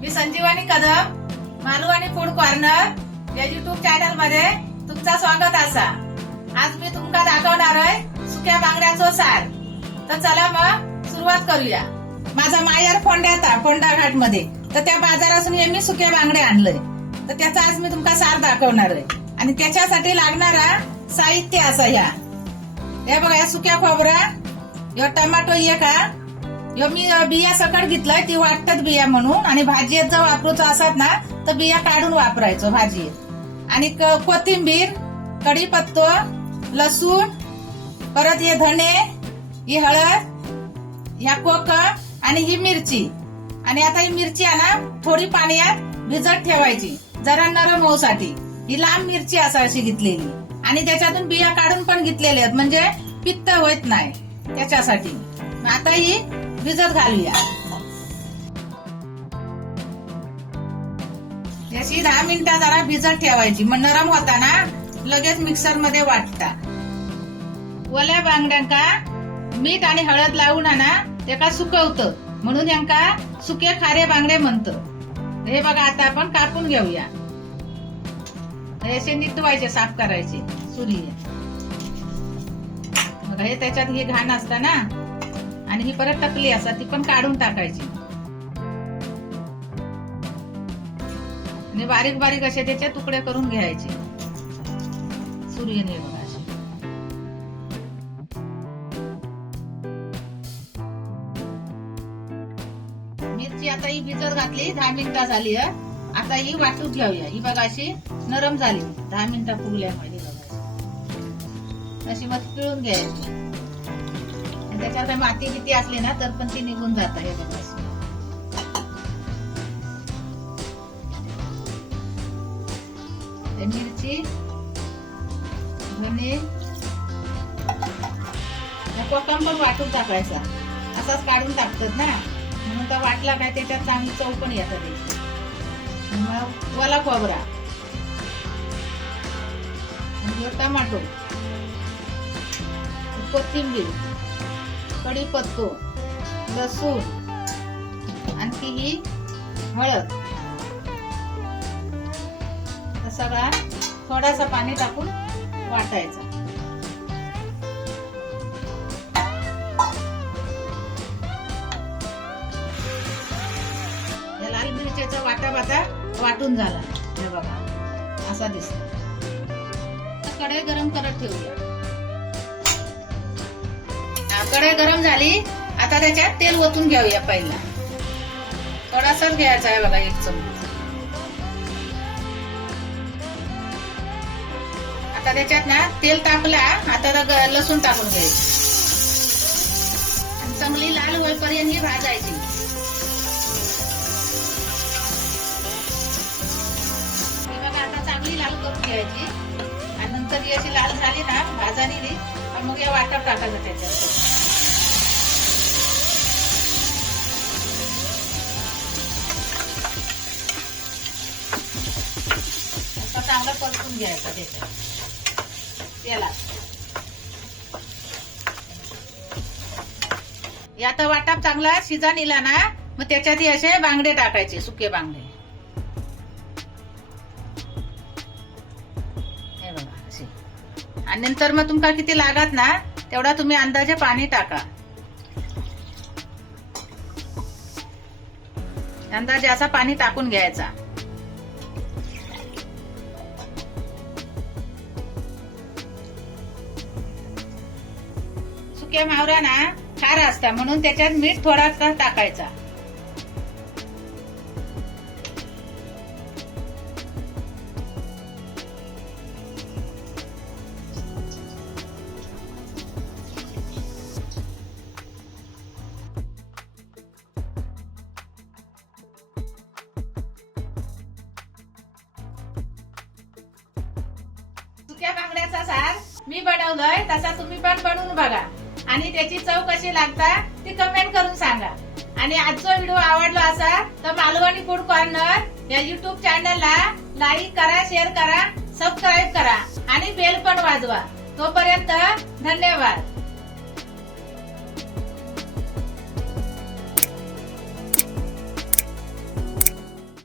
मी संजीवनी कदम, मालू आणि food corner या YouTube channel मध्ये तुमचं स्वागत असा। आज मी तुमका दाखवणार आहे सुक्या बांगड्याचं सार। तर चला मग सुरुवात करूया। माझा माहेर फोंडा घाट मध्ये, तर त्या बाजारातून मी सुक्या बांगडे आणलंय, तर त्याचा आज मी तुमका सार दाखवणार आहे। आणि त्याच्यासाठी लागणारा साहित्य असं हे बघा, या सुक्या खोबरा, यो टमाटो एक यो मी बिया सकट घेतलाय, ती वाटतात बिया म्हणून, आणि भाजीत जर वापरूचं असत ना तर बिया काढून वापरायचो भाजीत। आणि कोथिंबीर, कढीपत्तो, लसूण, परत हे धणे, ही हळद, ह्या कोकम आणि ही मिरची। आणि आता ही मिरची आहे ना थोडी पाण्यात भिजत ठेवायची जरा नरम होऊसाठी। ही लांब मिरची अशी घेतलेली, आणि त्याच्यातून बिया काढून पण घेतलेल्या आहेत, म्हणजे पित्त होत नाही त्याच्यासाठी। आता ही भिजत घालूया। याची 10 मिनिटं जरा भिजत ठेवायची, मग नरम होता ना लगेच मिक्सर मध्ये वाटता। ओल्या बांगड्यांका मीठ आणि हळद लावून ना त्याका सुकवतं, म्हणून यांका सुके खारे बांगडे म्हणतं। हे बघा, आता आपण कापून घेऊया। असे निटवायचे, साफ करायचे सुरी। बघा, हे त्याच्यात हे घाण असतं ना, आणि ही परत टकली असतात ती पण काढून टाकायची, आणि बारीक बारीक असे त्याचे तुकडे करून घ्यायचे सुरीने। बघा अशी मिरची आता ही भिजत घातली, 10 मिनिटं झाली। आता ही वाटून घेऊया। ही बघा अशी नरम झाली, 10 मिनिटं फुगल्यामुळे अशी मग पिळून घ्यायची। त्याच्यात काही माती बिती असली ना तर पण ती निघून जात आहे। मिरची, धने, कोकम पण वाटून टाकायचा, असाच काढून टाकतात ना, म्हणून तर वाटला काय त्याच्यात चांगली चव पण येतात। मग ओला खोबरा, टमाटो, कोथिंबीर, कढीपत्तो, लसूण, आणखी ही हळद, सगळा थोडासा पाणी टाकून वाटायचा। या लाल मिरचीचा वाटा वाटून झाला, हे बघा असा दिसतो। कढई गरम करत ठेवूया। कढई गरम झाली, आता त्याच्यात तेल ओतून घेऊया। पहिला थोडासाच घ्यायचा आहे बघा, 1 चमचा। आता त्याच्यात ना तेल टाकला, आता लसूण टाकून घ्यायचं, आणि चांगली लाल होईपर्यंत ही भाजायची। बघा, आता चांगली लाल करून घ्यायची, आणि नंतर ही अशी लाल झाली ना भाजानी, मग या वाटप टाकायचं त्याच्यात। चांगलं परतून घ्यायचं त्याच्यात तेलात। आता वाटप चांगला शिजा निला ना, मग त्याच्यात असे बांगडे टाकायचे, सुके बांगडे। हे बघा असे, आणि नंतर मग तुमका किती लागत ना तेवढा तुम्ही अंदाजे पाणी टाका। अंदाजे असा पाणी टाकून घ्यायचा। सुक्या मावरा ना खार असता, म्हणून त्याच्यात मीठ थोडासा टाकायचा। सुक्या बांगड्याचा सार मी बनवलंय, तसा तुम्ही पण बनवून बघा, आणि त्याची चव कशी लागता ती कमेंट करून सांगा। आणि आजचा व्हिडिओ आवडला असा तर मालू आणि फूड कॉर्नर या युट्यूब चॅनलला लाईक करा, शेअर करा, सबस्क्राईब करा, आणि बेल पण वाजवा। तोपर्यंत धन्यवाद।